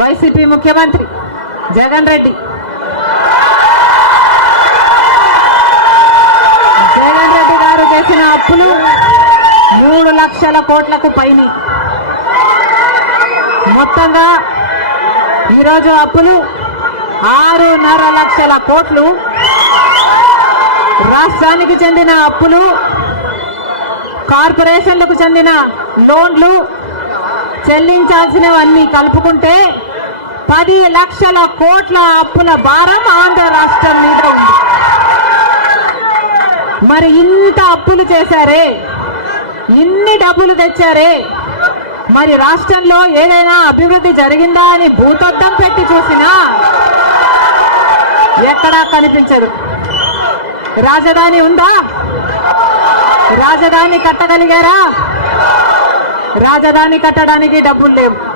YCP ముఖ్యమంత్రి జగన్ రెడ్డి. జగన్ రెడ్డి గారు చేసిన అప్పులు మూడు లక్షల కోట్లకు పైన. మొత్తంగా ఈరోజు అప్పులు ఆరున్నర లక్షల కోట్లు. రాష్ట్రానికి చెందిన అప్పులు కార్పొరేషన్లకు చెందిన లోన్లు చెల్లించాల్సినవన్నీ కలుపుకుంటే పది లక్షల కోట్ల అప్పుల భారం ఆంధ్ర రాష్ట్రం మీద ఉంది. మరి ఇంత అప్పులు చేశారే? ఇన్ని డబ్బులు తెచ్చారే? మరి రాష్ట్రంలో ఏదైనా అభివృద్ధి జరిగిందా అని భూతద్దం పెట్టి చూసినా? ఎక్కడా కనిపించదు. రాజధాని ఉందా? రాజధాని కట్టగలిగారా? రాజధాని కట్టడానికి డబ్బులు లేవు.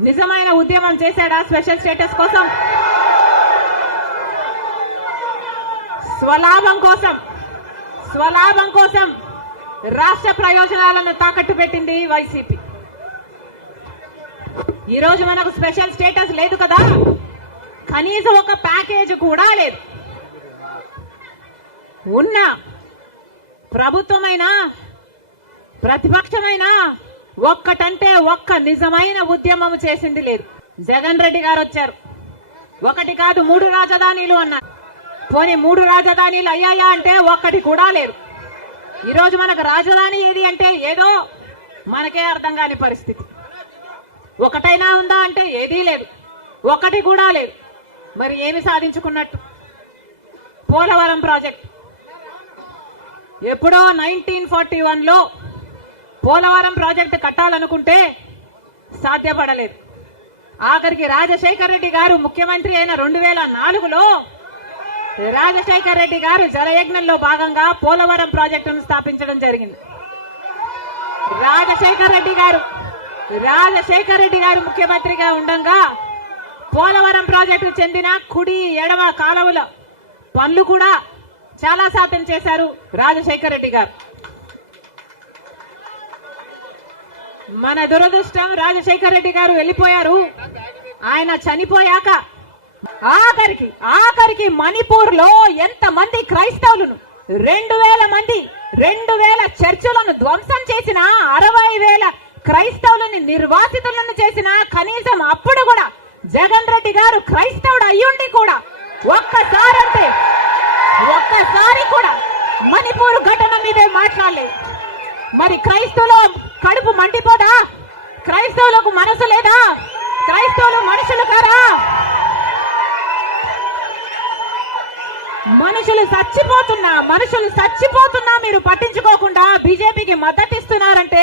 నిజమైన ఉద్యమం చేశాడా స్పెషల్ స్టేటస్ కోసం? స్వలాభం కోసం స్వలాభం కోసం రాష్ట్ర ప్రయోజనాలను తాకట్టు పెట్టింది వైసీపీ. ఈ రోజు మనకు స్పెషల్ స్టేటస్ లేదు కదా? కనీసం ఒక ప్యాకేజ్ కూడా లేదు. ఉన్న ప్రభుత్వమైనా ప్రతిపక్షమైనా ఒక్కటంటే ఒక్క నిజమైన ఉద్యమం చేసింది లేదు. జగన్ రెడ్డి గారు వచ్చారు. ఒకటి కాదు మూడు రాజధానిలు అన్నారు పోనీ మూడు రాజధానిలు అయ్యాయా అంటే ఒక్కటి కూడా లేదు. ఈరోజు మనకు రాజధాని ఏది అంటే ఏదో మనకే అర్థం కాని పరిస్థితి. ఒకటైనా ఉందా అంటే ఏదీ లేదు. ఒకటి కూడా లేదు. మరి ఏమి సాధించుకున్నట్టు? పోలవరం ప్రాజెక్ట్. ఎప్పుడో నైన్టీన్ ఫార్టీ వన్లో పోలవరం ప్రాజెక్టు కట్టాలనుకుంటే సాధ్యపడలేదు. ఆఖరికి రాజశేఖర్ రెడ్డి గారు ముఖ్యమంత్రి అయిన రెండు వేల నాలుగులో రాజశేఖర్ రెడ్డి గారు జలయజ్ఞంలో భాగంగా పోలవరం ప్రాజెక్టును స్థాపించడం జరిగింది. రాజశేఖర్ రెడ్డి గారు రాజశేఖర్ రెడ్డి గారు ముఖ్యమంత్రిగా ఉండగా పోలవరం ప్రాజెక్టు చెందిన కుడి ఎడమ కాలువల పనులు కూడా చాలా శాతం చేశారు రాజశేఖర్ రెడ్డి గారు. మన దురదృష్టం రాజశేఖర్ రెడ్డి గారు వెళ్ళిపోయారు. ఆయన చనిపోయాక ఆఖరికి ఆఖరికి మణిపూర్లో ఎంత మంది క్రైస్తవులను రెండు వేల మంది రెండు వేల చర్చిలను ధ్వంసం చేసిన అరవై వేల క్రైస్తవులని నిర్వాసితులను చేసిన కనీసం అప్పుడు కూడా జగన్ రెడ్డి గారు క్రైస్తవుడు అయ్యుండి కూడా ఒక్కసారంటే ఒక్కసారి కూడా మణిపూర్ ఘటన మీదే మాట్లాడలేదు. మరి క్రైస్తవులు కడుపు మండిపోదా? క్రైస్తవులకు మనసు లేదా? క్రైస్తవులు మనుషులు కారా మనుషులు చచ్చిపోతున్నా మనుషులు చచ్చిపోతున్నా మీరు పట్టించుకోకుండా బీజేపీకి మద్దతు ఇస్తున్నారంటే